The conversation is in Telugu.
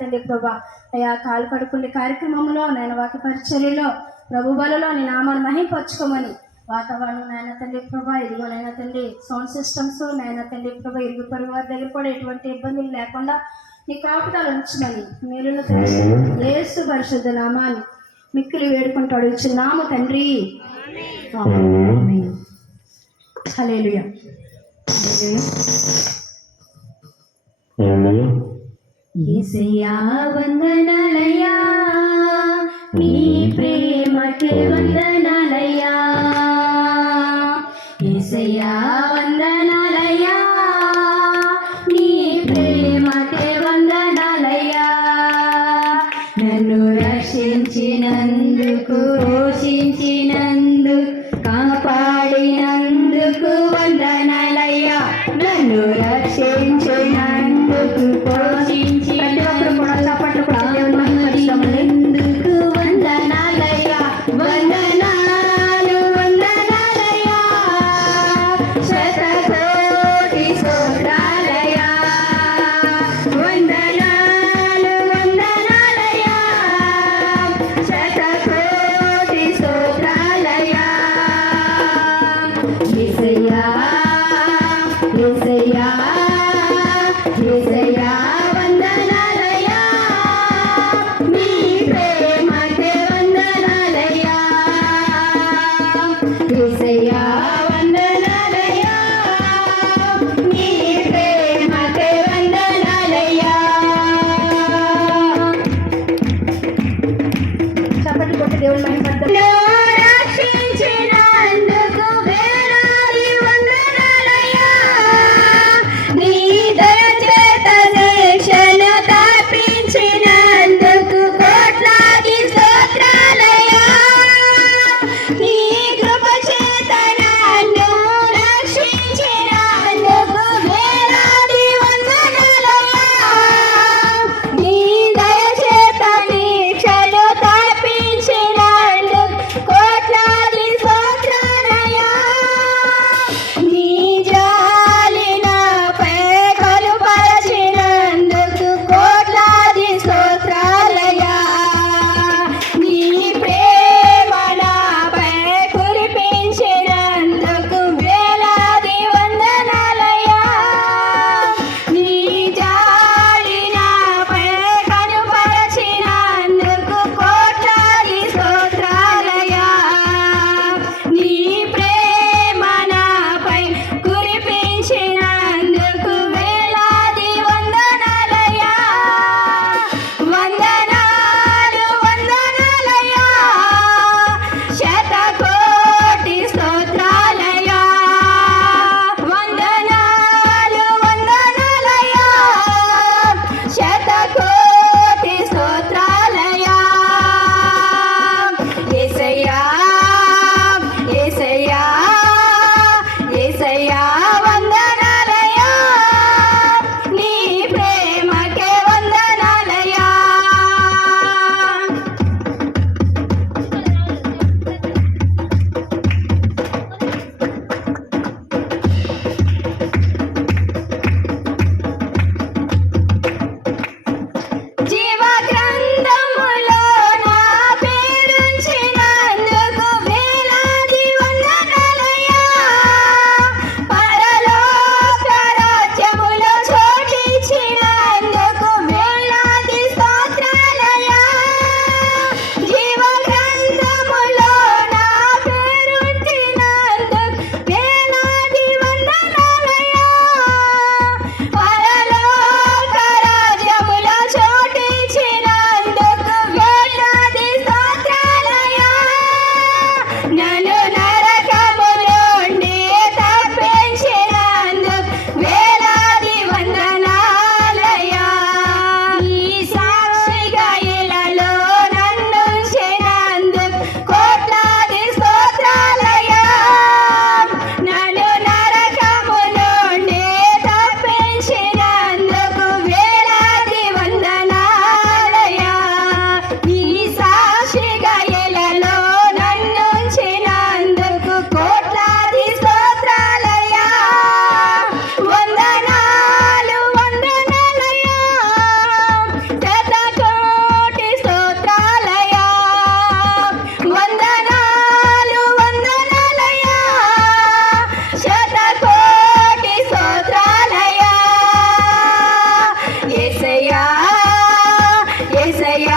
తండ్రి ప్రభా అయా కాలు కడుక్కునే కార్యక్రమంలో నాయన వాక్య పరిచర్యలో ప్రభు బలలో నీ నామాన్ని మహింపరచుకోమని వాతావరణం నాయన తండ్రి ప్రభా ఇదిగో నాయన తండ్రి సౌండ్ సిస్టమ్స్ నాయన తండ్రి ప్రభా ఇరుగు పొరుగు వారి దగ్గర కూడా ఎటువంటి ఇబ్బందులు లేకుండా నీ కాపుదలు ఉంచమని మీరు యేసు పరిశుద్ధ నామాన్ని మిక్కిలి వేడుకుంటాడు ఇచ్చున్నాము తండ్రి. హల్లెలూయా. యేసయ్యా వందనాలయ్యా నీ ప్రేమకే వందనాలయ్యా. యేసయ్యా వందనాలయ్యా నీ ప్రేమకే వందనాలయ్యా. నన్ను రక్షించినందుకు పోషించినందుకు కాపాడినందుకు వందనాలయ్యా. నన్ను రక్షించినందుకు పోషించినందుకు కాపాడినందుకు వందనాలయ్యా. వందనాలు వందనాలయ్యా శతకోటి స్తోత్రాలయ్యా. వందనాలు వందనాలయ్యా శతకోటి యేసయ్య